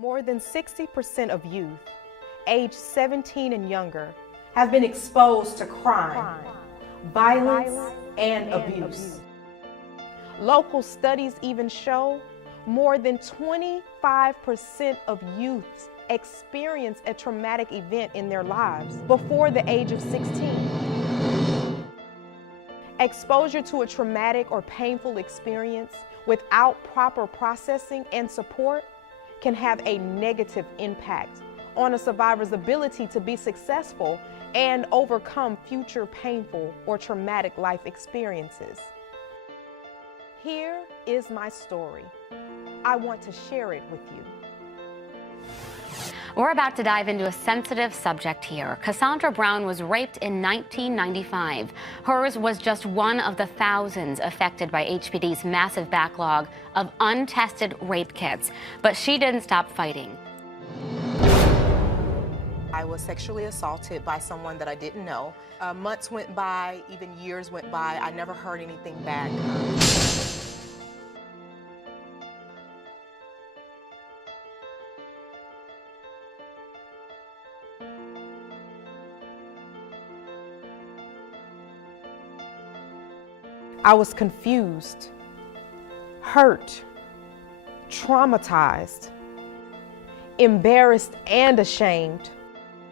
More than 60% of youth, aged 17 and younger, have been exposed to crime, violence, and abuse. Local studies even show more than 25% of youths experience a traumatic event in their lives before the age of 16. Exposure to a traumatic or painful experience without proper processing and support can have a negative impact on a survivor's ability to be successful and overcome future painful or traumatic life experiences. Here is my story. I want to share it with you. We're about to dive into a sensitive subject here. Cassandra Brown was raped in 1995. Hers was just one of the thousands affected by HPD's massive backlog of untested rape kits. But she didn't stop fighting. I was sexually assaulted by someone that I didn't know. Months went by, even years went by. I never heard anything back. I was confused, hurt, traumatized, embarrassed, and ashamed.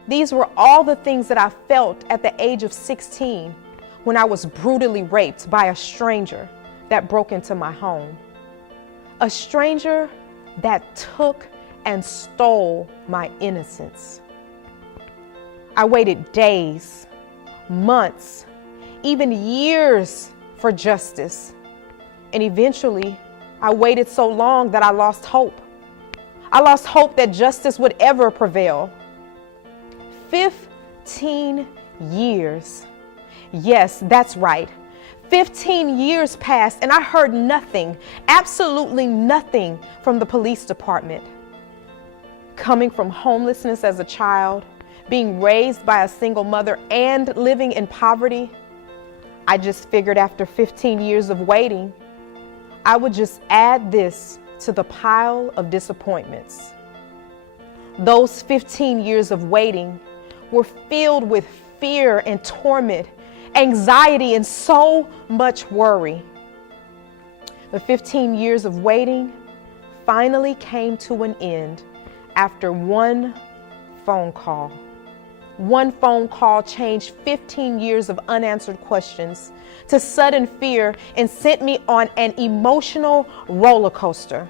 These were all the things that I felt at the age of 16 when I was brutally raped by a stranger that broke into my home. A stranger that took and stole my innocence. I waited days, months, even years for justice. And eventually, I waited so long that I lost hope. I lost hope that justice would ever prevail. 15 years. Yes, that's right. 15 years passed and I heard nothing, absolutely nothing from the police department. Coming from homelessness as a child, being raised by a single mother, and living in poverty, I just figured after 15 years of waiting, I would just add this to the pile of disappointments. Those 15 years of waiting were filled with fear and torment, anxiety, and so much worry. The 15 years of waiting finally came to an end after one phone call. One phone call changed 15 years of unanswered questions to sudden fear and sent me on an emotional roller coaster.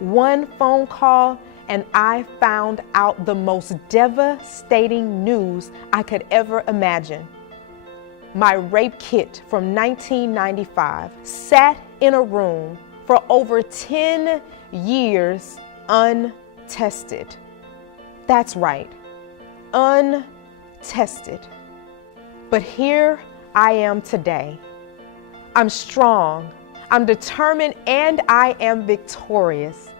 One phone call and I found out the most devastating news I could ever imagine. My rape kit from 1995 sat in a room for over 10 years untested. That's right. Untested. But here I am today. I'm strong, I'm determined, and I am victorious.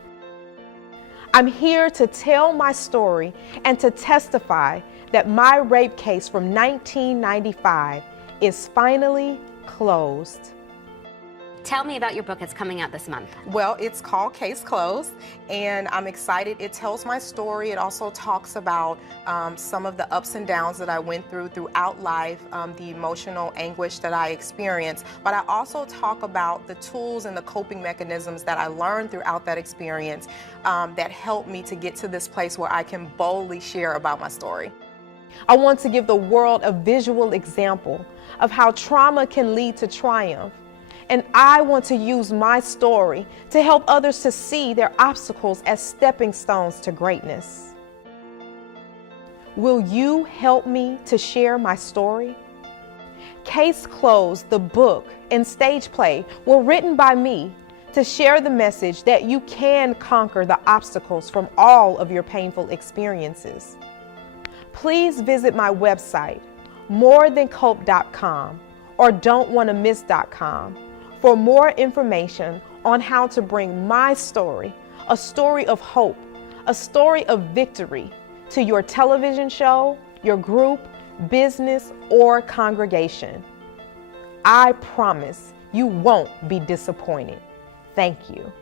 I'm here to tell my story and to testify that my rape case from 1995 is finally closed. Tell me about your book. It's coming out this month. Well, it's called Case Closed, and I'm excited. It tells my story. It also talks about some of the ups and downs that I went through throughout life, the emotional anguish that I experienced. But I also talk about the tools and the coping mechanisms that I learned throughout that experience that helped me to get to this place where I can boldly share about my story. I want to give the world a visual example of how trauma can lead to triumph. And I want to use my story to help others to see their obstacles as stepping stones to greatness. Will you help me to share my story? Case Closed, the book, and stage play were written by me to share the message that you can conquer the obstacles from all of your painful experiences. Please visit my website, morethancope.com or don'twantamiss.com. for more information on how to bring my story, a story of hope, a story of victory, to your television show, your group, business, or congregation. I promise you won't be disappointed. Thank you.